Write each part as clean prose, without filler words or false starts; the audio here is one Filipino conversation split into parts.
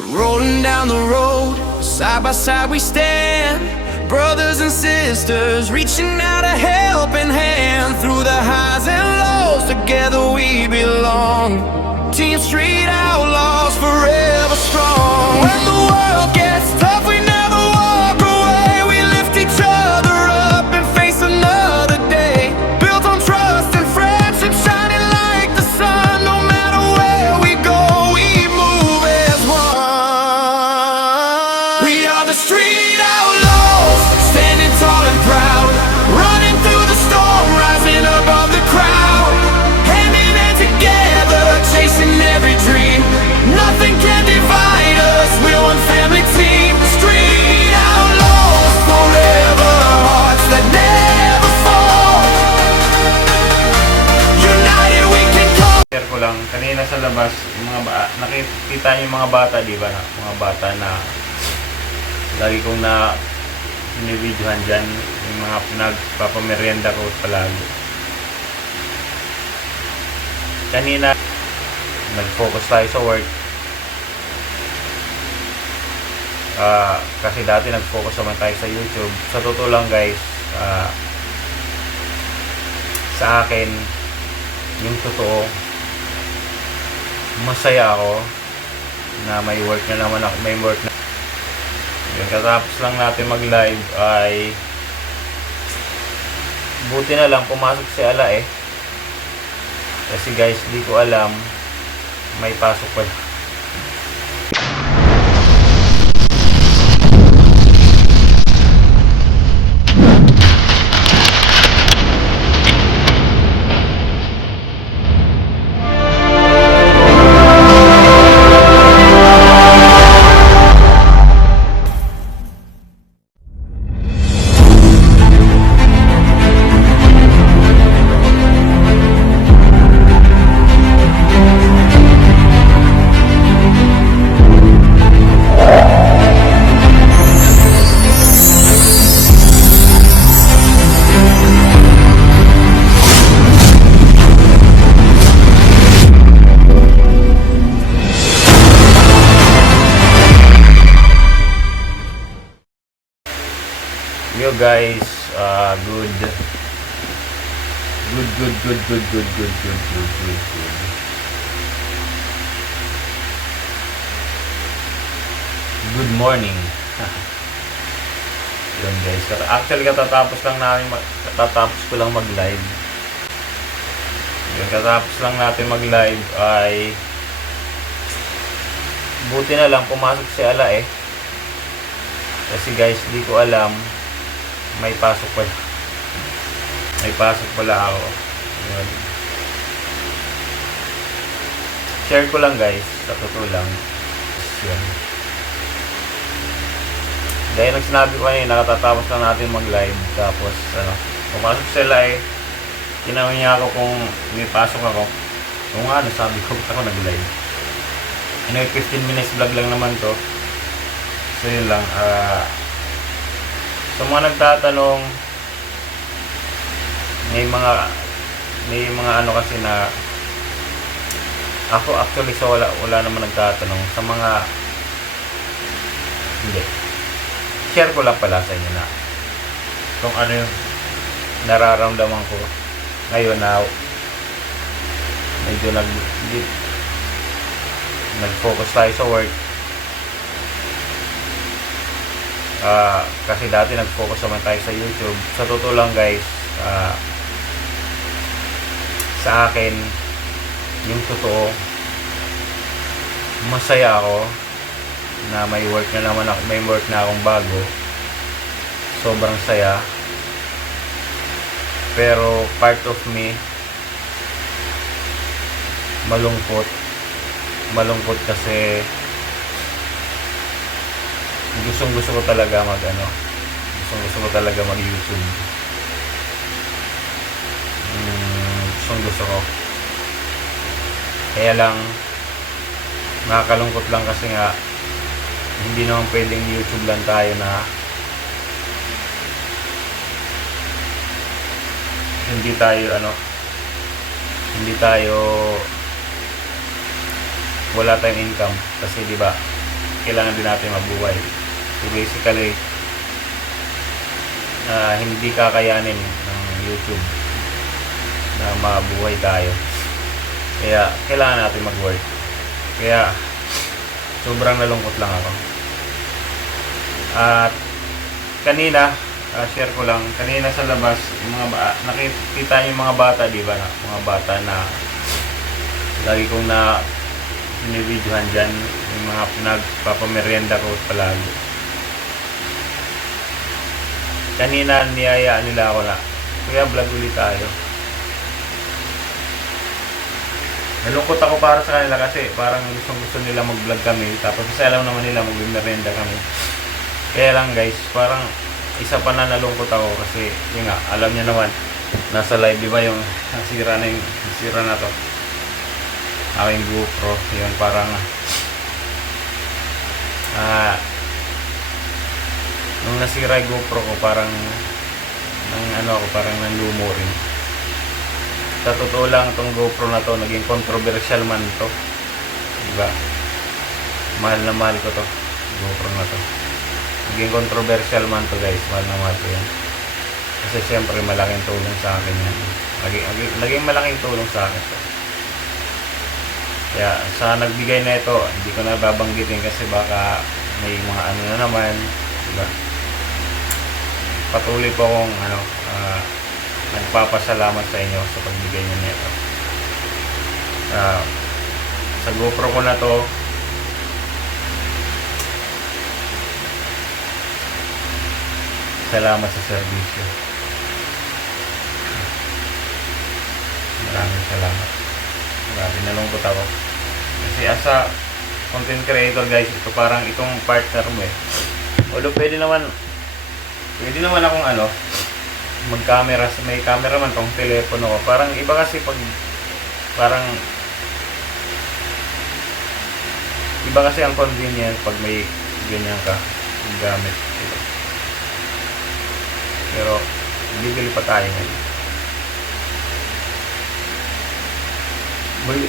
Rolling down the road, side by side we stand, brothers and sisters, reaching out a helping hand. Through the highs and lows, together we belong. Team Street Outlaws, forever strong. When the world gets tough, we never walk away. We lift each other up and face another day. Built on trust and friendship, shining like the sun. No matter where we go, we move as one. We are the Street Outlaws, standing tall and proud, running through the storm, rising above the crowd. Hand in hand together, chasing every dream. Nothing can divide us, we're one family team. The Street Outlaws, forever, hearts that never fall. United we can call. Share ko lang, kanina sa labas, yung nakikita niyo yung mga bata, di ba? Mga bata na lagi kong na binibidyohan dyan, yung mga pinagpapamerienda ko palagi. Kanina, nag-focus tayo sa work. Kasi dati nag-focus naman tayo sa YouTube. Sa totoo lang guys, sa akin, yung totoo, masaya ako na may work na naman ako, may work na. Yung katapos lang natin mag-live ay buti na lang pumasok si Ala kasi guys, di ko alam may pasok pa. Yo guys, good morning. Yun guys, actually katatapos ko lang mag-live. Yun, katapos lang natin mag-live ay buti na lang pumasok si Ala kasi guys, di ko alam may pasok pala. May pasok pala ako. Yun. Share ko lang guys, sa totoo lang. Yun. Dahil sinabi ko kanina, nakatatapos lang natin mag-live. Tapos, pumasok sila tinanong niya ako kung may pasok ako. Kung nga, sabi ko, ako nag-live. 15 minutes vlog lang naman to. So yun lang, sa mga nagtatanong, may mga ano kasi na ako actually wala naman nagtatanong sa mga hindi. Share ko lang pala sa inyo na kung ano yung nararamdaman ko ngayon na medyo nag-focus tayo sa work. Kasi dati nag-focus naman tayo sa YouTube. Sa totoo lang guys, sa akin, yung totoo, masaya ako na may work na naman ako, may work na akong bago. Sobrang saya. Pero part of me, malungkot kasi gusto ko talaga gusto ko talaga mag YouTube. Gusto ko. Kaya lang nakakalungkot lang kasi nga hindi naman pwedeng YouTube lang tayo na hindi tayo wala tayong income kasi 'di ba kailangan din natin mabuhay. So basically, hindi kakayanin ng YouTube na mabuhay tayo. Kaya kailangan natin mag-work. Kaya sobrang nalungkot lang ako. At kanina, share ko lang, kanina sa labas, nakikita yung mga bata, di ba? Mga bata na lagi kong na binibidyohan dyan, yung mga nagpapamerienda ko palagi. Kanina niyayaan nila ako na, kuya, vlog ulit tayo. Nalungkot ako para sa kanila kasi parang gusto nila mag-vlog kami, tapos kasi alam naman nila mag-merienda kami. Kaya lang guys, parang isa pa na nalungkot ako kasi yun nga, alam niya naman, nasa live, di ba yung nasira na to, aking GoPro, yun parang nung nasira yung GoPro ko, parang parang nanlumo rin. Sa totoo lang, itong GoPro na to, naging controversial man to, diba? Mahal na mahal ko to, GoPro na to. Naging controversial man to guys, mahal na mahal ko yan. Kasi syempre malaking tulong sa akin yan. Naging malaking tulong sa akin to. Kaya sa nagbigay na ito, hindi ko na babanggitin kasi baka may mga ano na naman, diba? Patuloy po akong nagpapasalamat sa inyo sa pagbigay niyo nito. Sa GoPro ko na to, salamat sa serbisyo. Maraming salamat. Maraming nalungkot ako. Kasi as a content creator guys, ito parang itong partner mo eh. Although pwede naman akong mag-camera, may camera man tong telepono ko. Parang iba kasi iba kasi ang convenient pag may ganyan ka gamit. Pero bibili pa tayo ngayon.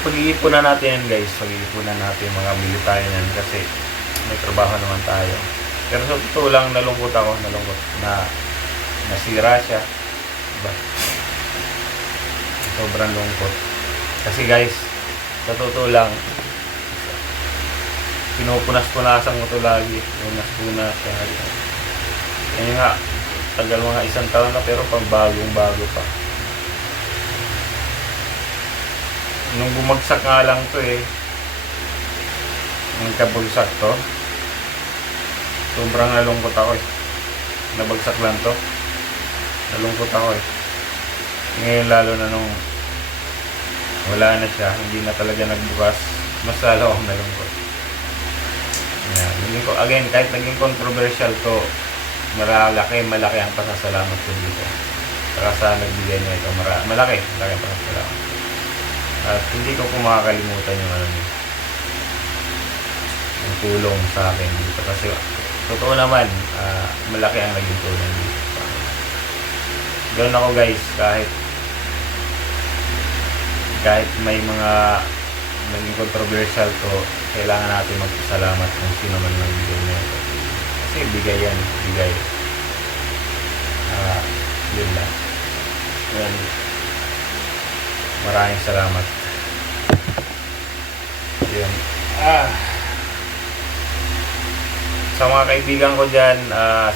Pag-iipunan natin yan guys, pag-iipunan natin mga bili tayo yan kasi may trabaho naman tayo. Pero sa totoo lang, nalungkot na nasira siya, diba? Sobrang lungkot kasi guys, sa totoo lang, pinupunas-punasan ko to lagi, punas siya. Kaya nga, tagal mga 1 taon na, pero pang bagong-bago pa. Nung bumagsak nga lang to nung kabulsak to, sobrang nalungkot ako nabagsak lang to. Nalungkot ako Ngayon lalo na nung wala na siya, hindi na talaga nagbukas, mas lalo akong nalungkot. Again, kahit naging controversial to, malaki ang pasasalamat ko dito. Saka sa nagbigay niya ito, malaki ang pasasalamat. At hindi ko po makakalimutan yung tulong sa akin dito. Kasi totoo naman, malaki ang naging tulong dito. Ganoon ako guys, kahit may mga naging controversial to, kailangan natin magpasalamat kung sino man nagbigay nito. Kasi bigay. Yun lang. Yan. Maraming salamat. Yun. Sa mga kaibigan ko dyan,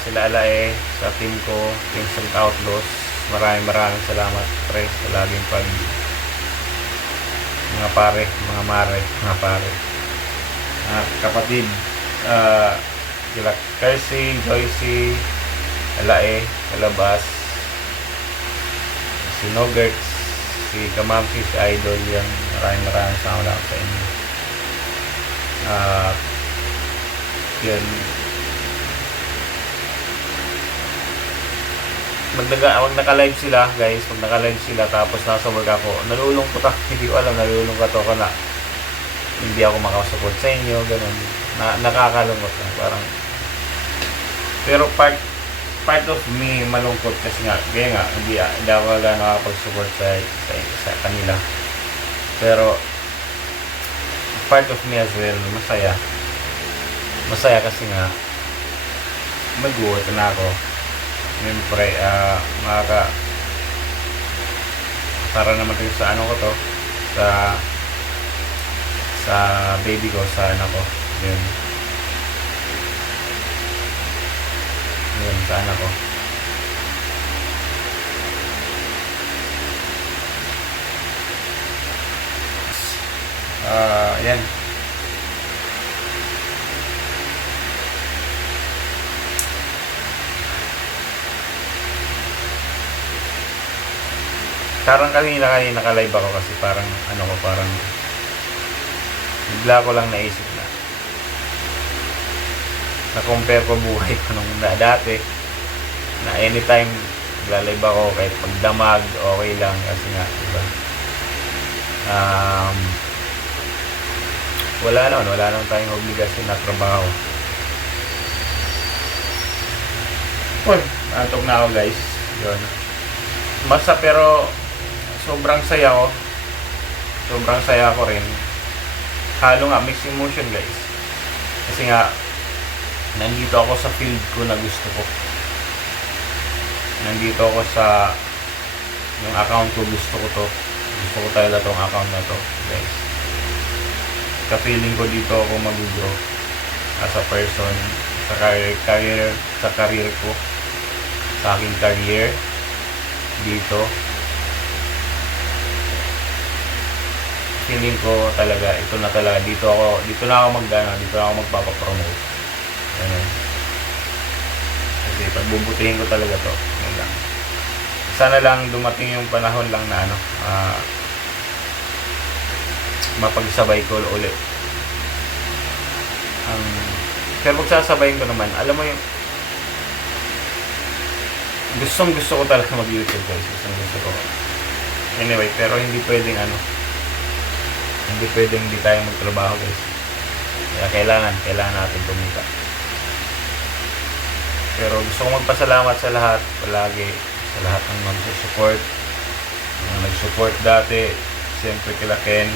sila Alae, sa team ko, Team Salt Outlaws, maraming salamat pre sa laging mga pare, mga kapatid, sila Kersey, Joycey, Alae, Kalabas, si Nogerts, si Kamamsi, si Idol, yan. Maraming salamat sa inyo. Yun. Pag naka-live sila guys, tapos nasa work ako, nalulungkot ako, hindi ko alam, nalulungkot ako na hindi ako makasupport sa inyo, ganun. Nakakalungkot lang, parang. Pero part of me malungkot kasi kaya nga hindi ako nakakapag-support sa kanila. Pero part of me as well, masaya masaya kasi nga mag-work na ako. Siyempre, para naman rin sa ano ko to, sa baby ko, sa anak ko. Yun, sa anak ko. Yan. Parang kanina naka-live ako kasi parang bigla ko lang naisip na compare ko buhay ko nung dati na anytime nagla-live ako kahit pagdamag okay lang kasi nga diba, wala naman tayong obligasyon na trabaho. Antok na ako guys, yun. Basta pero sobrang saya ko rin. Halo nga, mixed emotion guys. Kasi nga, nandito ako sa field ko na gusto ko. Nandito ako sa yung account ko, gusto ko talaga tong account na to guys. Ka-feeling ko dito ako mag-grow as a person, sa career ko, sa aking career dito. Feeling ko talaga dito na ako magpapa-promote. Kasi pagbubutihin ko talaga to. Yan lang. Sana lang dumating yung panahon lang na mapagsabay ko ulit. Pero pagsasabayin ko naman, alam mo yung gusto ko talaga mag-YouTube guys. Gusto ko. Anyway, pero hindi pwedeng hindi tayo magtrabaho guys. Kaya kailangan natin kumita. Pero gusto ko magpasalamat sa lahat palagi, sa lahat ng nag-support, mga nag-support dati, siyempre kila Ken,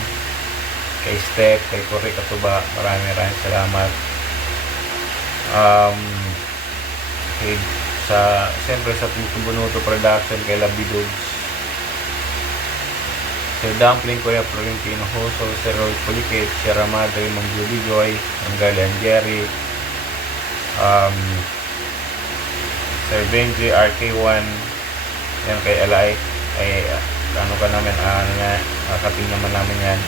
kay Steph, kay Cory Katuba, maraming salamat. Siyempre sa Bunuto Production, kay Labi Dogs, Sir Dumpling, Kuya Florentino Hoso, Sir Roy Puliket, Sierra Madre, Ma'am Judy Joy, Ang Garland Jerry, Sir Benji, RK1, yan kay LI, ay kaping naman namin yan.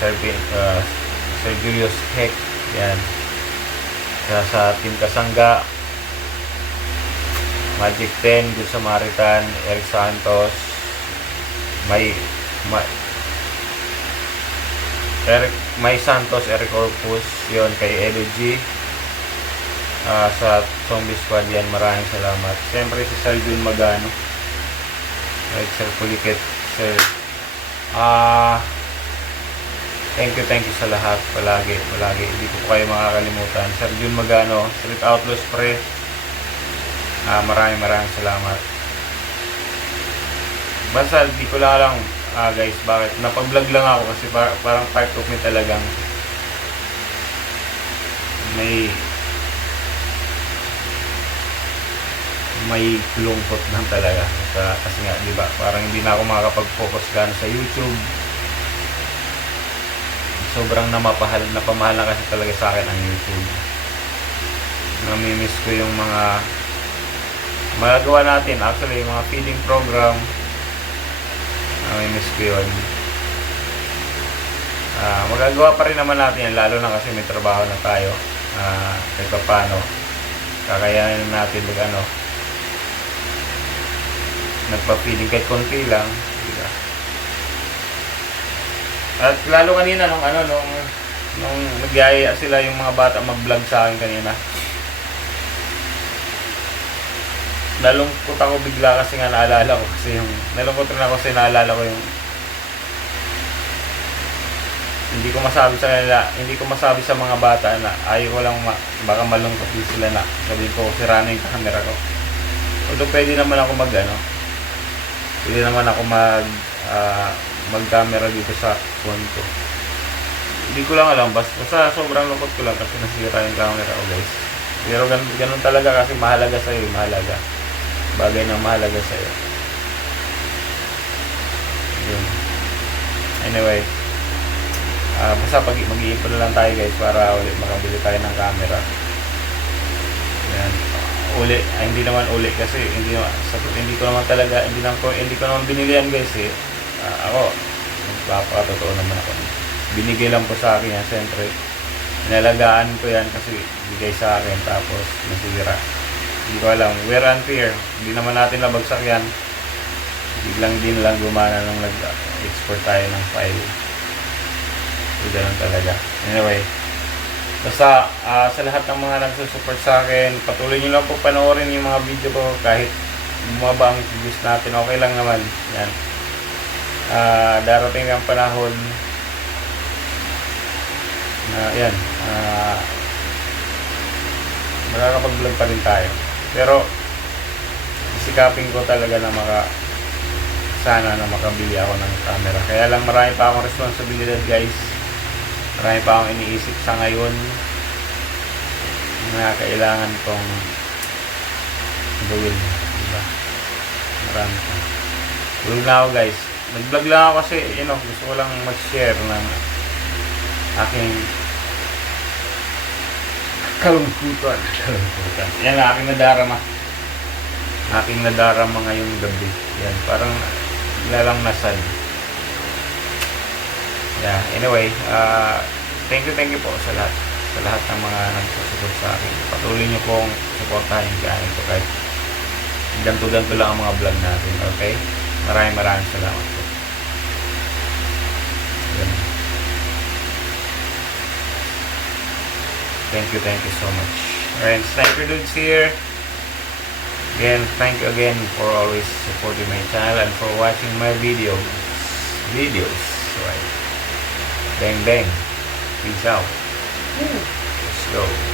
Sir Julius Heck, yan. Sa Team Kasangga, Magic 10, Good Samaritan, Eric Santos, May Santos, Eric Orpus, yon kay Edo G. Sa Zombie Squad yan, maraming salamat. Siyempre si Sir Jun Magano, right, Sir Puliket, Sir thank you sa lahat palagi, hindi ko kayo makakalimutan. Sir Jun Magano, Street Outlaws Pre, maraming salamat. Basta di ko lang guys, bakit napag-vlog lang ako kasi parang part of me talagang may lungkot lang talaga kasi nga di ba parang hindi na ako makakapag-focus gano'n sa YouTube. Sobrang napamahal na kasi talaga sa akin ang YouTube. Namimiss ko yung mga magagawa natin, actually yung mga feeding program, namimiss ko yun. Magagawa pa rin naman natin yan, lalo na kasi may trabaho na tayo, kahit pa paano kakayanin natin nagpa-feeding kahit konti lang, diba? At lalo kanina nung nagyaya sila yung mga bata mag-vlog sa akin kanina, nalungkot ako bigla kasi nga naalala ko yung hindi ko masabi sa mga bata na ayaw ko lang baka malungkot din sila na sabihin ko sira na yung camera ko. Although pwede naman ako mag-camera dito sa phone ko. Hindi ko lang alam, basta sobrang lungkot ko lang kasi nasira yung camera ko, guys. Pero ganun talaga kasi mahalaga sa'yo, mahalaga. Bagay na mahalaga sa'yo. Yun. Anyway, basta mag-iipon na lang tayo, guys, para ulit makabili tayo ng camera. Yan. Hindi naman uli kasi hindi ko naman talaga, hindi ko naman binili yan, guys, eh. Ako, magpapakatotoo naman ako. Binigay lang po sa akin yan, siyempre. Inalagaan ko yan kasi bigay sa akin, tapos nasira. Hindi ko alam, wear and tear. Hindi naman natin nabagsak yan. Biglang din lang gumana nung nag-export tayo ng file. So, ganun talaga. Anyway, basta sa lahat ng mga nagsusupport sa akin, patuloy nyo lang po panoorin yung mga video ko kahit bumaba ang views natin. Okay lang naman. Yan. Darating ang panahon na yan, makakapag-vlog pa rin tayo. Pero isikapin ko talaga na sana na makabili ako ng camera. Kaya lang marami pa akong responsibilidad, guys. Marami pa akong iniisip sa ngayon na kailangan kong gawin, diba? Marami pa. Vlog na ako, guys. Nag-vlog lang ako kasi gusto ko lang mag-share ng aking kalungkutan. Yan ang aking nadarama. Aking nadarama ngayong gabi. Yan, parang lalangnasan. Yeah, anyway, thank you po sa lahat ng mga nagsusupport sa akin. Patuloy niyo pong suportahan yung channel ko kahit ganto-ganto lang ang mga vlog natin, okay? Maraming salamat po. Yan. Thank you so much. Alright, Sniper Dudes here. Again, thank you again for always supporting my channel and for watching my videos. Right. Bang bang. Peace out. Let's go.